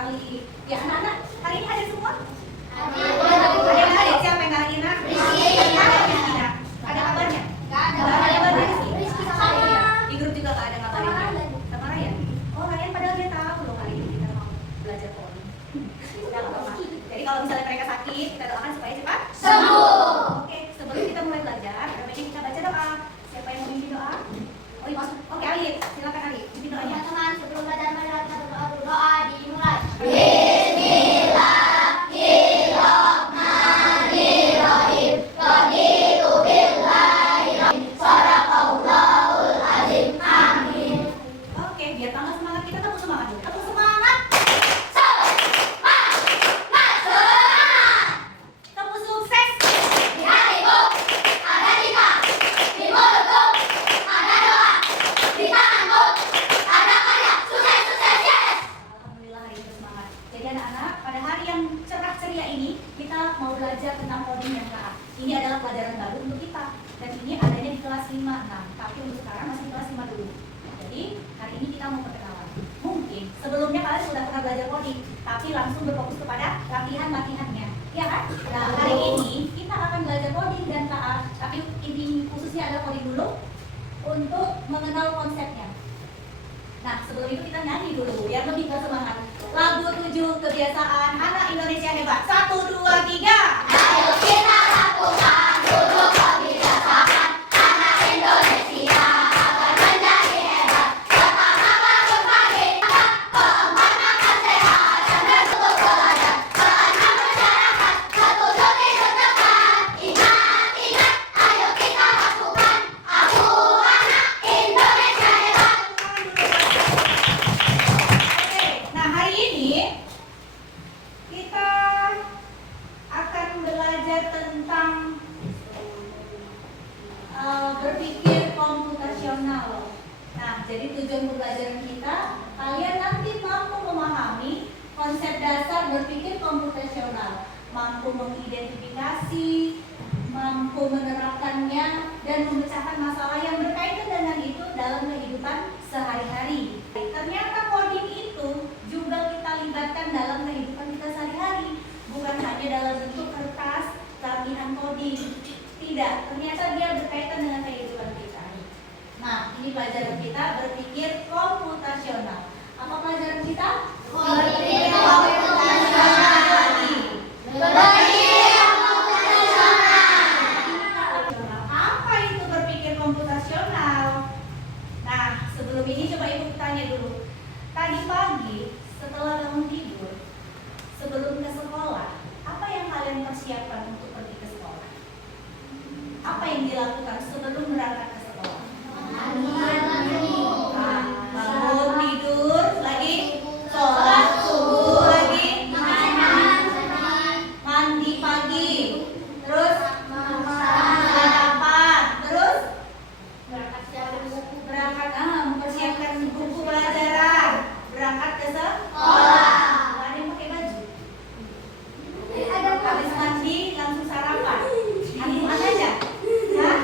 sekali. Ya anak-anak, hari ini hadir semua? Hadir. Ada yang hadir? Siapa yang hadir? Rizky. Ada kabarnya? Nggak ada. Nggak ada kabarnya Rizky? Rizky sama Ryan. Di grup juga nggak ada kabarnya. Sama Ryan? Oh Ryan padahal dia tahu loh hari ini kita mau belajar coding. Udah nggak apa-apa. Jadi kalau misalnya mereka sakit, kita doakan supaya cepat Sembuh. Oke, sebelum kita mulai belajar, baiknya kita baca doa. Siapa yang mau memimpin doa? Oh iya, oke Alif, silakan Alif, pimpin doanya. Teman-teman, sebelum belajar mari kita berdoa dimulai. Oke, biar tambah semangat kita tepuk semangat dulu. Tepuk semangat. Tepuk sukses. Alhamdulillah hari ini semangat. Jadi anak-anak, pada hari yang cerah ceria ini kita mau belajar tentang coding yang Kak. Ini adalah pelajaran baru untuk kita. Dan ini adanya di kelas 5. Nah, tapi untuk sekarang masih di kelas 5 dulu. Jadi hari ini kita mau perkenalan. Mungkin sebelumnya kalian sudah pernah belajar coding, tapi langsung berfokus kepada latihan-latihannya. Ya kan? Nah, hari ini kita akan belajar coding dan KA, tapi ini khususnya adalah coding dulu untuk mengenal konsepnya. Nah, sebelum itu kita nyanyi dulu biar lebih bersemangat. Lagu 7 kebiasaan anak Indonesia hebat. 1, 2, 3. Ayo kita lakukan dulu kebiasaan anak Indonesia agar menjadi hebat. Pertama bangun pagi, keempat makan sehat dan bersyukur belajar. Keenam masyarakat, ketujuh tidur tepat. Ingat, ayo kita lakukan. Aku anak Indonesia hebat. Oke, nah hari ini kita akan belajar tentang berpikir komputasional. Nah, jadi tujuan pembelajaran kita, kalian nanti mampu memahami konsep dasar berpikir komputasional, mampu mengidentifikasi, mampu menerapkannya, dan memecahkan masalah yang berkaitan dengan itu dalam kehidupan sehari-hari. Ternyata coding itu juga kita libatkan dalam kehidupan kita sehari-hari, bukan hanya dalam bentuk kertas latihan coding. Tidak, ternyata dia berkaitan dengan kehidupan kita. Nah, ini pelajaran kita berpikir komputasional. Apa pelajaran kita? Berpikir komputasional. Apa itu berpikir komputasional? Nah, sebelum ini coba ibu tanya dulu. Tadi pagi setelah bangun tidur, sebelum ke sekolah, apa yang kalian persiapkan untuk pergi ke sekolah? Apa yang dilakukan sebelum berangkat ke sekolah? Nah, bangun tidur, lagi sholat subuh, lagi mandi pagi, terus sarapan, terus berangkat mempersiapkan buku pelajaran, berangkat ke sekolah. Nggak ada yang pakai baju. Habis mandi langsung sarapan. Ambil aja. Hah?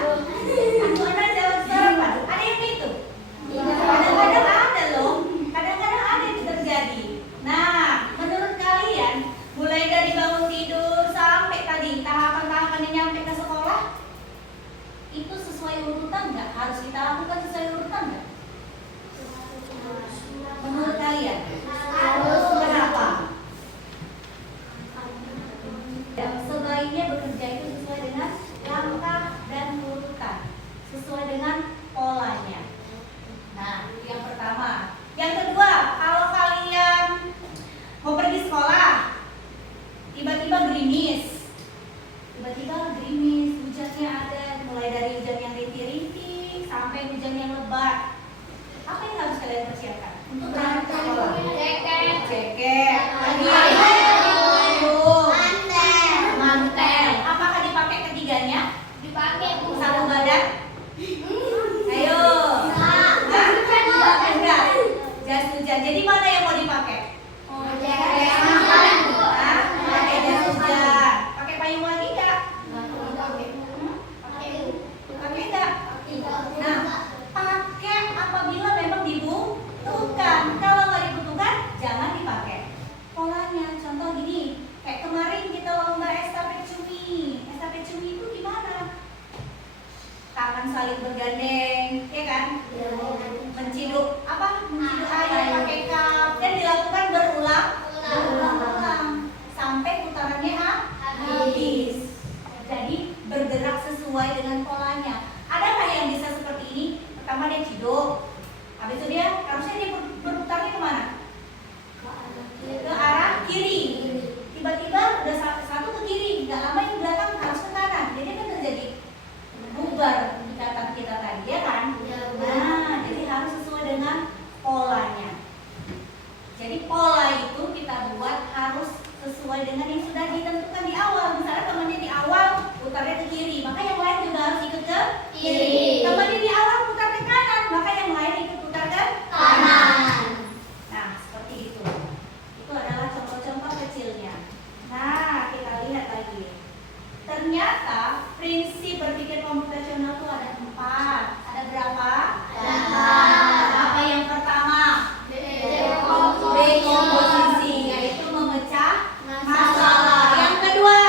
sesuai dengan yang sudah ditentukan di awal. Misalnya temannya di awal putarnya ke kiri, maka yang lain juga harus ikut ke Kiri. Temannya di awal putar ke kanan, maka yang lain ikut putar ke Kanan. Nah, seperti itu. Itu adalah contoh-contoh kecilnya. Nah, kita lihat lagi. Ternyata prinsip berpikir komputasional itu ada 4. Ada berapa? Ada 4. Apa yang pertama? Dekomposisi, yaitu memecah masalah. Yang kedua?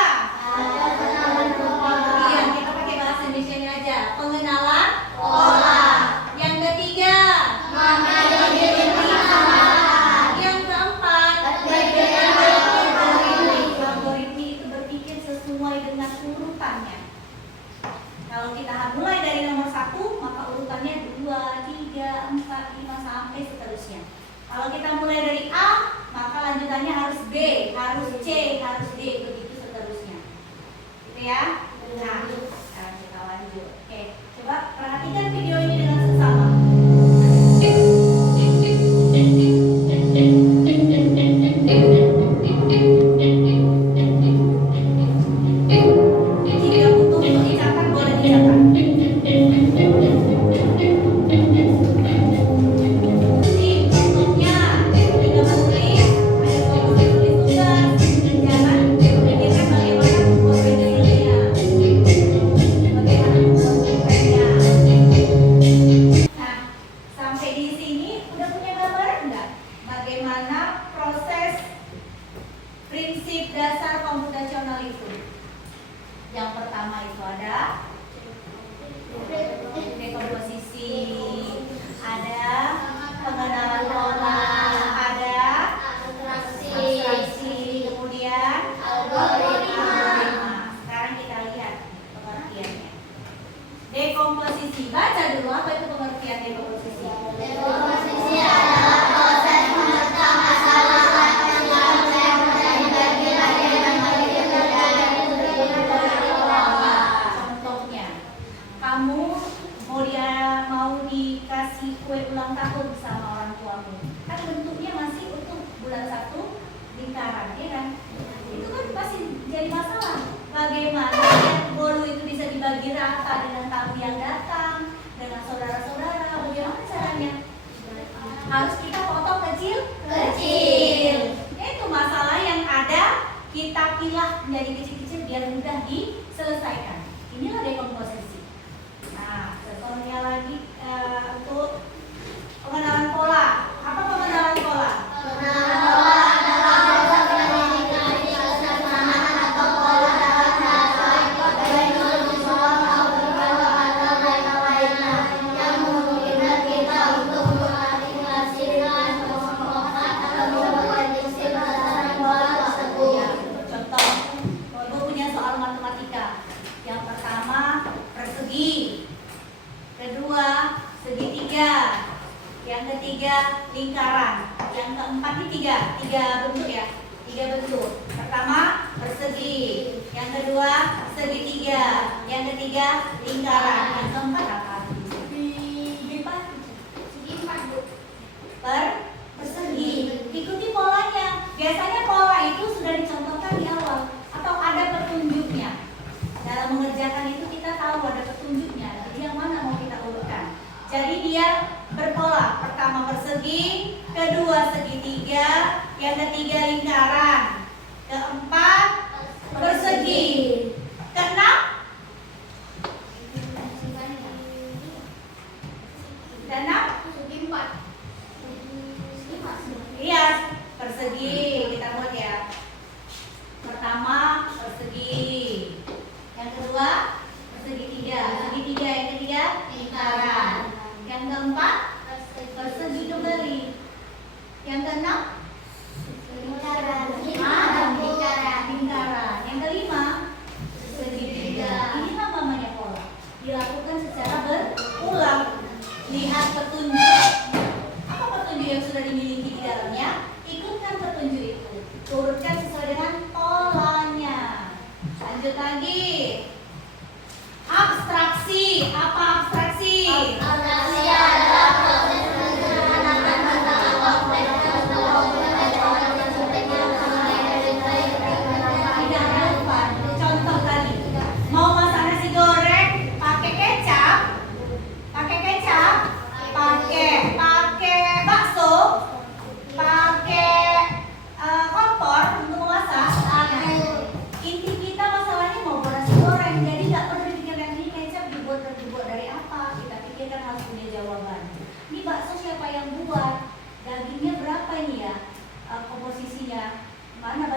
Iya, kita pakai bahasa Indonesia aja. Pengenalan pola. Yang ketiga? Yang keempat? Algoritmi itu berpikir sesuai dengan urutannya. Kalau kita mulai dari nomor 1, maka urutannya 2, 3, 4, 5 sampai seterusnya. Kalau kita mulai dari A, maka lanjutannya harus B, harus C, harus D, begitu seterusnya. Gitu ya? Nah, sekarang kita lanjut. Oke, coba perhatikan video ini dengan seksama. Jika butuh untuk dicatat, boleh dicatat. Prinsip dasar komputasional itu. Yang pertama itu ada dekomposisi, ada pengenalan pola, ada abstraksi, kemudian algoritma. Sekarang kita lihat pengertiannya. Dekomposisi, baca dulu apa itu pengertian dekomposisi. Dekomposisi adalah proses memecah masalah Contohnya, kamu mau dikasih kue ulang tahun sama orang tuamu, kan bentuknya masih utuh bulan 1 lingkaran, ya kan? Itu kan pasti jadi masalah. Bagaimana bolu itu bisa dibagi rata dengan tamu yang datang, dengan saudara-saudara? Bagaimana caranya? Harus kita potong kecil. Itu masalah yang ada, kita pilah menjadi kecil-kecil biar mudah diselesaikan. Inilah dekomposisi. Nah, contohnya lagi untuk pengenalan pola. Apa pengenalan pola? Pengenalan pola adalah proses mengidentifikasi kesamaan atau pola dalam bahasa, baik itu visual maupun verbal atau lain-lainnya, yang memungkinkan kita untuk mengklasifikasikan kelompok atau memprediksi berdasarkan pola tersebut. Contoh, Ibu punya soal matematika. Yang pertama persegi, kedua segitiga, yang ketiga lingkaran, yang keempat ini tiga bentuk ya, 3 bentuk. Pertama persegi, yang kedua segitiga, yang ketiga lingkaran, yang keempat apa? Persegi. Ikuti polanya. Biasanya pola itu sudah dicontohkan di awal atau ada petunjuknya. Dalam mengerjakan itu kita tahu ada petunjuknya. Jadi yang mana mau kita urutkan. Jadi dia berpola. Pertama persegi, kedua segitiga, yang ketiga lingkaran, keempat persegi, keenam iya persegi. Kita buat ya. Pertama persegi, yang kedua segitiga, yang ketiga lingkaran, yang keempat persegi kembali, yang keenam lingkaran, yang kelima segitiga. Inilah namanya pola. Dilakukan secara berulang. Lihat petunjuk. Apa petunjuk yang sudah dimiliki di dalamnya? Ikutkan petunjuk itu. Urutkan sesuai dengan polanya. Lanjut lagi. Abstraksi. Apa abstraksi? Abstraksi adalah proses menyederhanakan masalah kompleks atau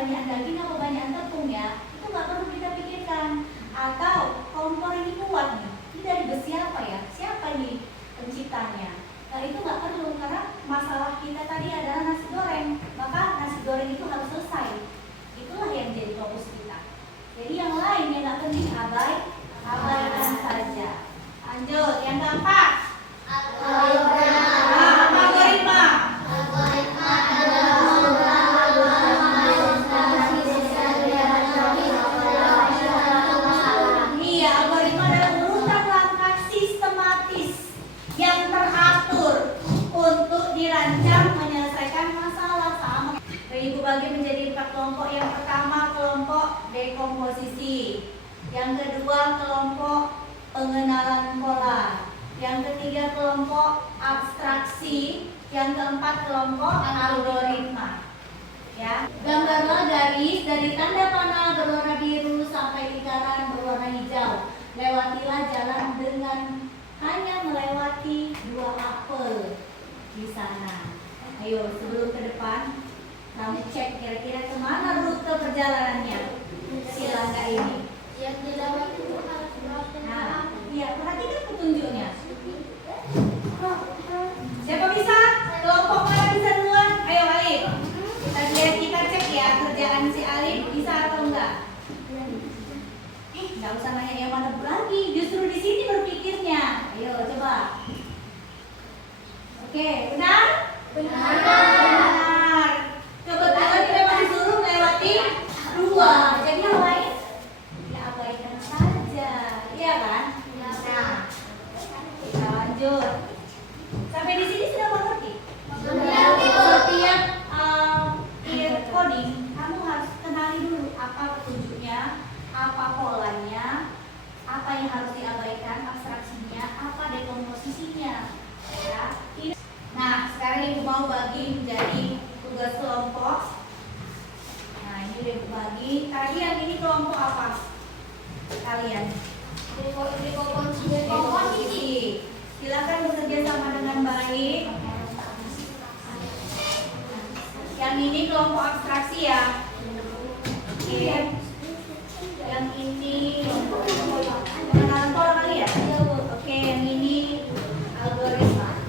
banyak daging apa banyak tepung ya, itu nggak perlu kita pikirkan. Atau kompor ini kuat nih, ini dari besi apa ya? Siapa nih penciptanya? Nah itu nggak perlu, karena masalah kita tadi adalah nasi goreng, maka nasi goreng itu harus selesai. Itulah yang jadi fokus kita. Jadi yang lain yang nggak penting abaikan saja. Lanjut, yang keempat. Algoritma. Iya, algoritma adalah urutan langkah sistematis yang teratur untuk dirancang menyelesaikan masalah. Sama. Ibu bagi menjadi 4 kelompok. Yang pertama kelompok dekomposisi, yang kedua kelompok pengenalan pola, yang ketiga kelompok abstraksi, yang keempat kelompok algoritma. Ya, gambarlah garis dari tanda panah berwarna biru sampai lingkaran berwarna hijau. Lewatilah jalan dengan hanya melewati 2 apel di sana. Ayo, sebelum ke depan, kamu cek kira-kira kemana rute perjalanannya si langkah ini. Yang dilewati harus berapa? Nah, iya, perhatikan petunjuknya. Siapa bisa? Kelompok mana bisa duluan? Ayo Alif. Kita cek ya kerjaan si Alif bisa atau enggak. Nggak usah nanya yang mana lagi, justru di sini berpikirnya. Ayo coba. Oke, benar? Benar. Kebetulan kita masih disuruh melewati 2. Jadi yang lain ya abaikan saja, iya kan? Nah, kita lanjut. Sampai di sini sudah mengerti? Setiap coding, kamu harus kenali dulu apa petunjuknya, apa polanya, apa yang harus diabaikan, abstraksinya, apa dekomposisinya. Ya. Nah, sekarang ibu mau bagi menjadi tugas kelompok. Nah, ini udah ibu bagi. Tadi yang ini kelompok apa? Kalian? Dekomposisi. Silakan bekerja sama dengan baik. Yang ini kelompok abstraksi ya. Oke. Yang ini pengenalan pola kali ya. Oke, yang ini algoritma.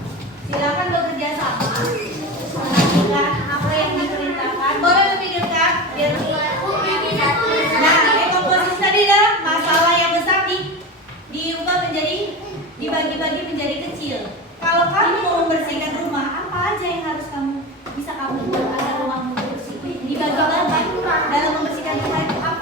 Silakan bekerja sama. Menantikan apa yang diperintahkan. Boleh lebih dekat biar. Nah, dekomposisi tadi adalah masalah yang besar diubah menjadi dibagi-bagi menjadi kecil. Kalau kamu mau membersihkan rumah, apa aja yang harus kamu bisa kamu buat agar rumahmu bersih? Dibagi-bagi dalam membersihkan rumah itu apa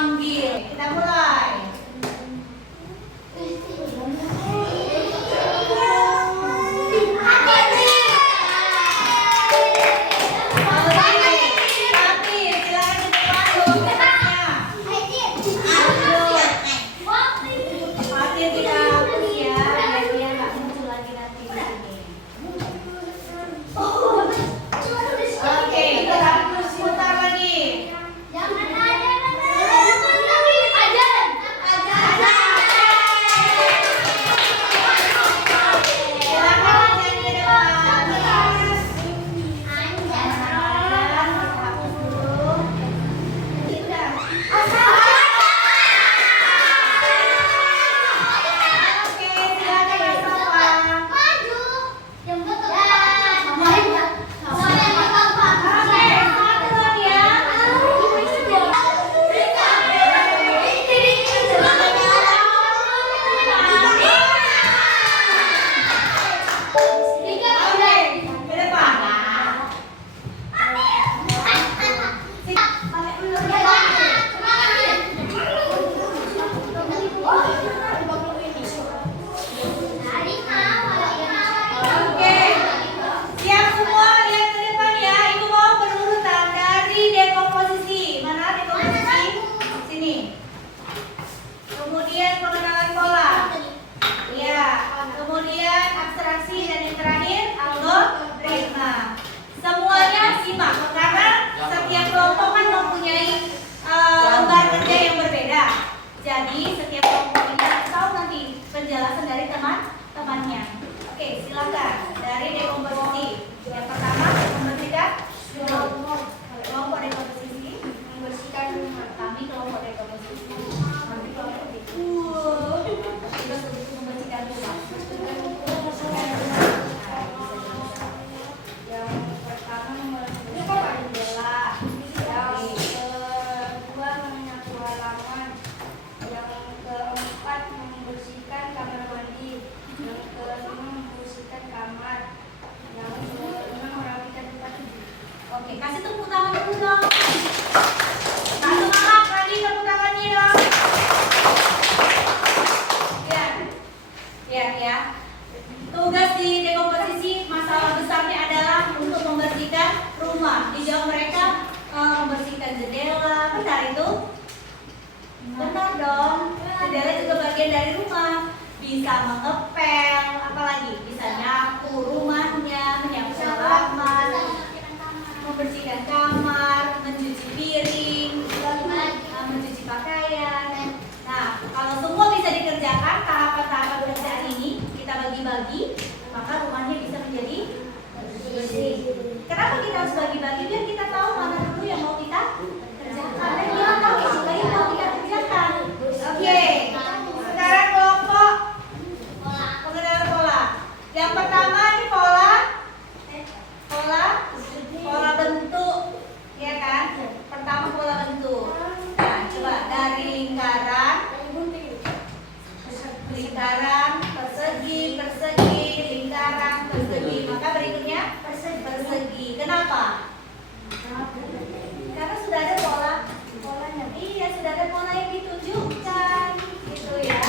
memanggil. Kita mulai. Jadi setiap kelompok ini harus tahu nanti penjelasan dari teman-temannya. Oke, silakan dari dekomposisi. Yang pertama, membersihkan kelompok dekomposisi. Membersihkan rumah. Kami kelompok dekomposisi. Kami kelompok itu. Terus untuk membersihkan rumah. Yang pertama membersihkan jendela. Yang kedua menyapu halaman. Yang keempat membersihkan kamar mandi. Yang kelima membersihkan kamar. Yang keenam merapikan tempat tidur. Oke, kasih tepuk tangan dulu dong. Tak semangat lagi tepuk tangannya dong. Ya. Tugas di dekomposisi masalah besarnya adalah untuk membersihkan rumah. Dijawab mereka membersihkan jendela. Benar itu? Benar dong. Jendela juga bagian dari rumah. Bisa mengepel, apalagi bisa nyapu rumahnya, menyapu halaman, membersihkan kamar, mencuci piring, mencuci pakaian. Nah, kalau semua bisa dikerjakan tahapan-tahapan pekerjaan ini kita bagi-bagi, maka rumahnya bisa menjadi bersih. Kenapa kita harus bagi-bagi? Biar kita tahu mana dulu yang mau kita kerjakan. Dan kita tahu apa yang mau kita kerjakan. Oke. Sekarang kelompok pengenalan pola. Yang pertama ini pola bentuk, ya kan? Pertama pola bentuk. Nah, coba dari lingkaran, persegi, lingkaran, persegi. Maka berikutnya persegi. Kenapa? Karena sudah ada polanya. Iya, sudah ada pola yang ditunjukkan, gitu ya.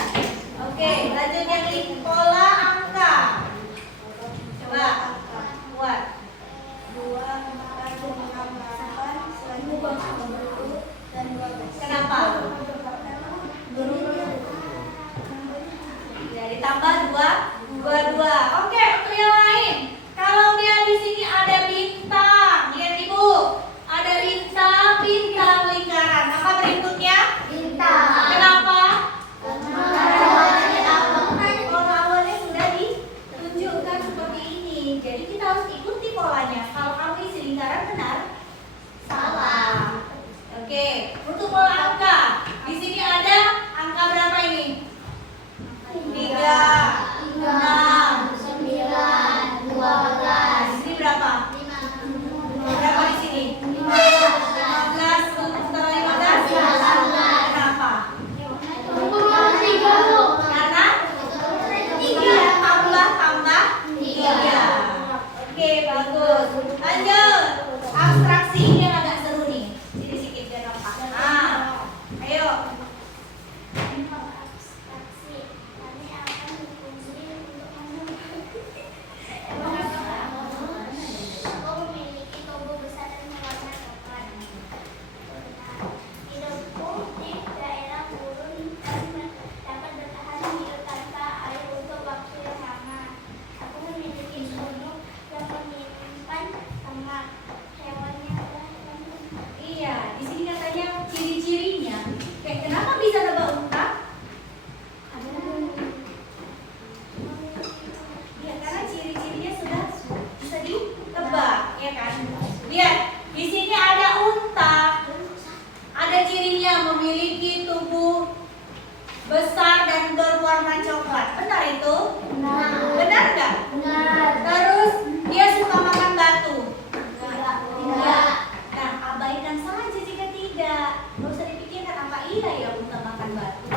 Oke, lanjut yang ini pola angka. Coba buat 2, 4, 5, 8, 9, 10 dan 12. Kenapa? Ya, ditambah 2. Oke, untuk yang lain. Kalau dia di sini ada bintang, lihat Ibu. Ada bintang lingkaran. Maka berikutnya bintang. Kenapa? Pola awalnya sudah ditunjukkan seperti ini. Jadi kita harus ikuti polanya. Kalau kamu isi lingkaran benar, salah. Oke, untuk pola angka. Di sini ada angka berapa ini? 3, 6, 9, 12. Di sini berapa? Berapa di sini? 15. Setelah 15? Kenapa? Karena 3 tambah 3. Oke, bagus. Lanjut. Abstraksi ini yang agak seru nih. Sini sedikit biar nampak. Nah, benar itu? Benar nggak? Terus dia suka makan batu? Tidak. Nah, abaikan saja jika tidak. Nggak usah dipikirkan apa iya ya unta makan batu.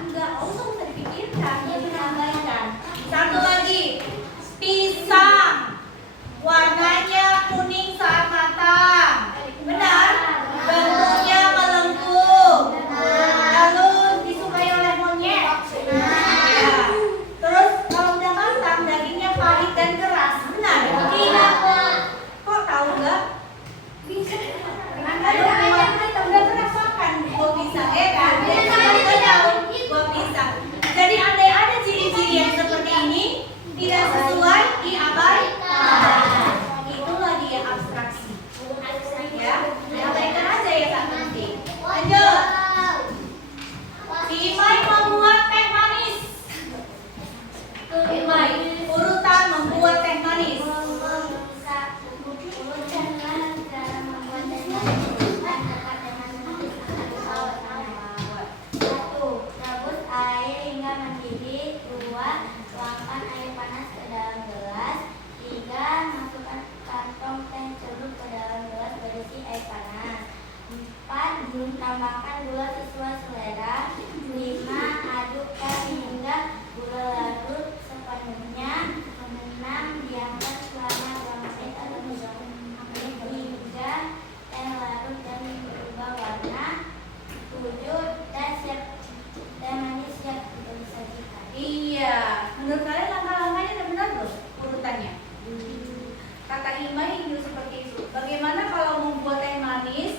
Enggak usah dipikirkan, dia benar abaikan. Satu lagi, pisang. Warnanya kuning saat matang. Benar? Bentuknya melengkung. Lalu disukai oleh monyet. Ya. Terus kalau udah matang dagingnya pahit dan keras. Benar? Tidak. Kok tahu nggak? Udah pernah makan buah pisang ya kan? Jadi kita tahu buah pisang. Jadi andai ada ciri-ciri yang seperti ini tidak sesuai diabaikan. Itulah dia abstraksi. Ya, diabaikan aja ya tak penting. Lanjut. Si Imai membuat teh manis. Imai, urutan membuat teh manis. Rebus air hingga mendidih. 2. Tuangkan air panas ke dalam gelas. 3. Masukkan kantong teh celup ke dalam gelas berisi air panas. 4. Tambahkan gula sesuai selera. 5. Adukkan hingga gula larut sepenuhnya. 6. Diamkan selama 2 menit atau 3 menit hingga teh larut dan berubah warna. 7. Teh manis siap untuk disajikan. Iya, menurut kalian langkah-langkahnya udah benar belum urutannya? Kata Imai itu seperti itu. Bagaimana kalau membuat teh manis?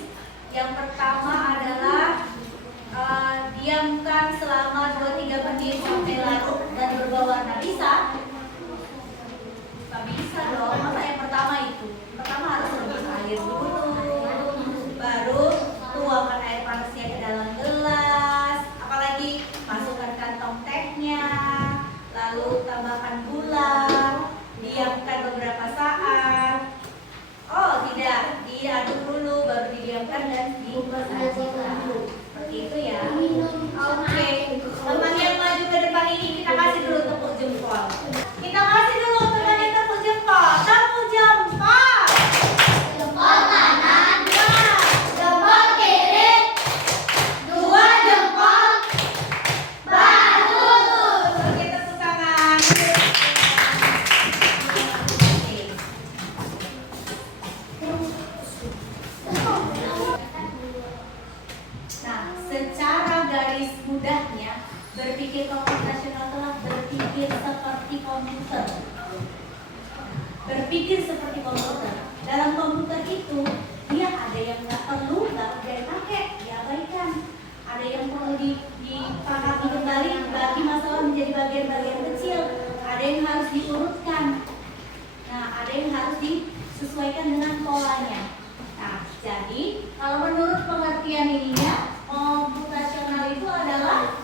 Yang pertama adalah diamkan selama 2-3 menit sampai larut dan berubah warna. Bisa? Gak bisa dong. Masa yang pertama itu? Pertama harus rebus air dulu, baru tuangkan air panasnya ke dalam gelas. Apalagi masukkan kantong tehnya, lalu tambahkan gula, diamkan beberapa saat. Oh tidak, diaduk dulu baru didiamkan dan disajikan. Seperti itu ya. Oke, teman yang maju ke depan ini kita kasih dulu tepuk jempol. Kita kasih dulu temannya tepuk jempol. Tepuk jempol. Jempol kanan, Nah, jempol kiri, 2 jempol bagus. oke, tepuk tangan. Nah, secara garis mudahnya berpikir komputasional telah berpikir seperti komputer. Berpikir seperti komputer. Dalam komputer itu dia ada yang nggak perlu dipakai, diabaikan. Ada yang perlu dipahami kembali, bagi masalah menjadi bagian-bagian kecil. Ada yang harus diurutkan. Nah, ada yang harus disesuaikan dengan polanya. Nah, jadi kalau menurut pengertian ininya, komputasional itu adalah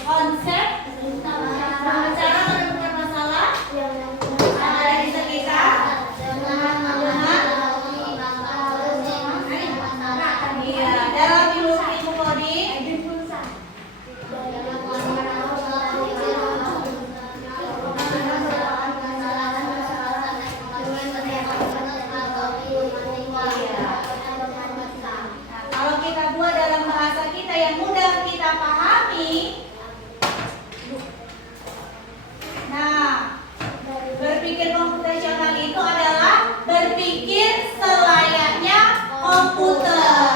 konsep cara menemukan masalah ada di sekitar iya dalam ilmu coding. Kalau kita buat dalam bahasa kita yang mudah kita pahami, nah, berpikir komputasional itu adalah berpikir selayaknya komputer.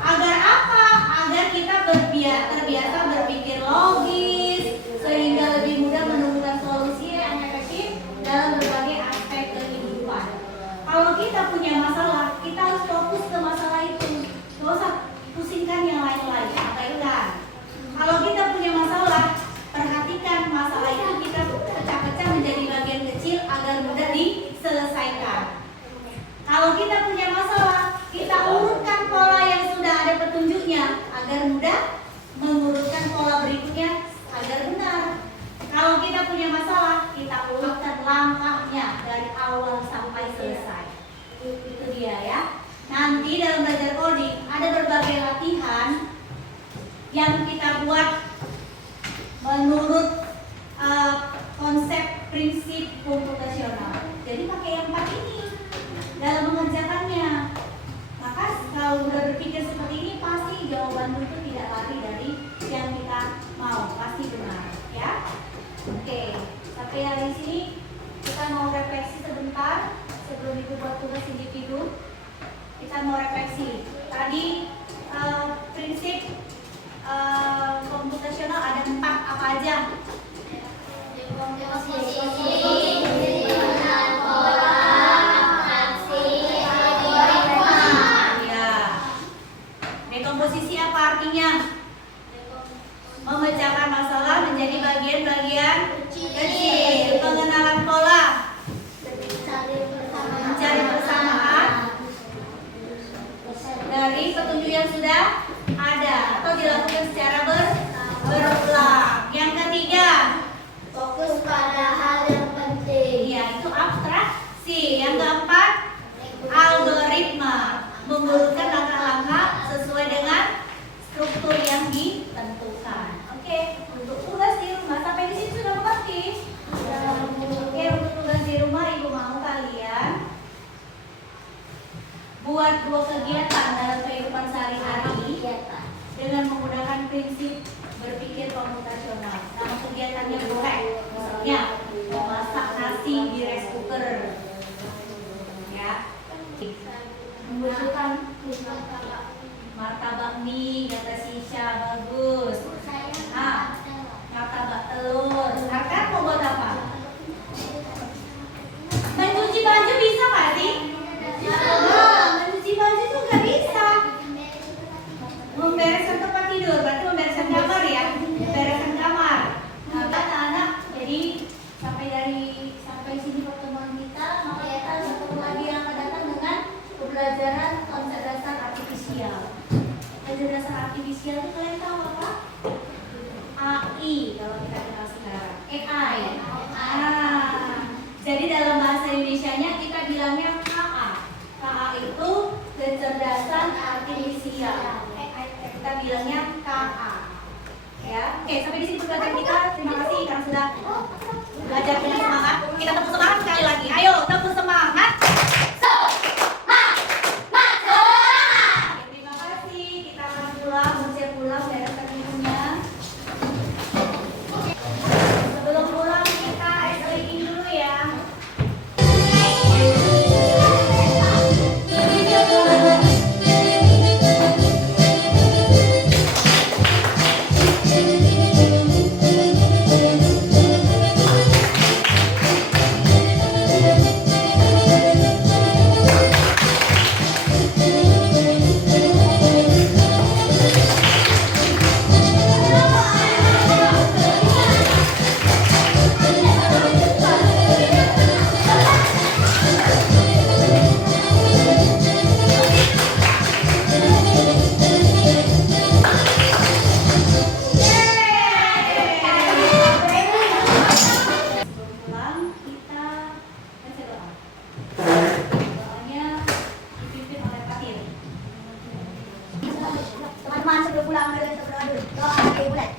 Agar apa? Agar kita terbiasa berpikir logis, sehingga lebih mudah menemukan solusi yang efektif dalam berbagai aspek kehidupan. Kalau kita punya masalah, kita harus fokus ke masalah itu. Gak usah pusingkan yang lain-lain, abaikan. Kalau kita punya masalah, perhatikan masalah itu kita pecah-pecah menjadi bagian kecil agar mudah diselesaikan. Kalau kita punya masalah, kita urutkan pola yang sudah ada petunjuknya agar mudah mengurutkan pola berikutnya agar benar. Kalau kita punya masalah, kita urutkan langkahnya dari awal sampai selesai. Itu dia ya. Nanti dalam belajar coding ada berbagai latihan yang kita buat menurut konsep prinsip komputasional. Jadi pakai yang 4 ini dalam mengerjakannya. Maka kalau udah berpikir seperti ini, pasti jawaban itu tidak lari dari yang kita mau, pasti benar, ya. Oke, sampai hari sini kita mau refleksi sebentar sebelum Ibu buat tugas individu. Kita mau refleksi. Tadi prinsip komputasional ada 4 apa aja? Dekomposisi apa artinya? Memecahkan masalah menjadi bagian-bagian kecil. Pengenalan pola, mencari persamaan dari petunjuk yang sudah ada atau dilakukan secara berulang. Yang ketiga, Fokus pada hal yang penting. ya itu abstraksi. Yang keempat, algoritma, mengurutkan langkah-langkah sesuai dengan struktur yang ditentukan. Oke, untuk tugas di rumah sampai di sini sudah mengerti. Oke, untuk tugas di rumah Ibu mau kalian buat 2 kegiatan dalam kehidupan sehari-hari dengan menggunakan prinsip berpikir komputasional. Nama kegiatannya boleh, misalnya memasak nasi di rice cooker, ya. Membutuhkan martabak mie, kata Sisha, bagus. Nah, martabak telur. Akan mau buat apa? Mencuci baju bisa nggak sih? Nah, mencuci baju juga bisa. Membereskan tempat tidur, berarti membereskan kamar ya. Membereskan kamar. Nah, anak-anak, jadi sampai sini pertemuan kita, maka kita bertemu lagi yang akan datang dengan pembelajaran konsep dasar artifisial. Konsep dasar artifisial itu kalian tahu apa? AI kalau kita kenal sekarang. AI. Jadi dalam bahasa Indonesianya kita bilangnya KA. KA itu kecerdasan artifisial. Kita bilangnya KA. Ya. Oke, sampai di sini pembelajaran kita. Terima kasih karena sudah belajar dengan semangat. Kita tepuk semangat sekali lagi. Ayo, tepuk semangat. Terima kasih. Kita akan pulang, bersiap pulang, bereskan minumnya. Sebelum pulang kita SOI dulu ya. Teman-teman sebelum pulang, mari kita berdoa dulu. Doa, oke, mulai.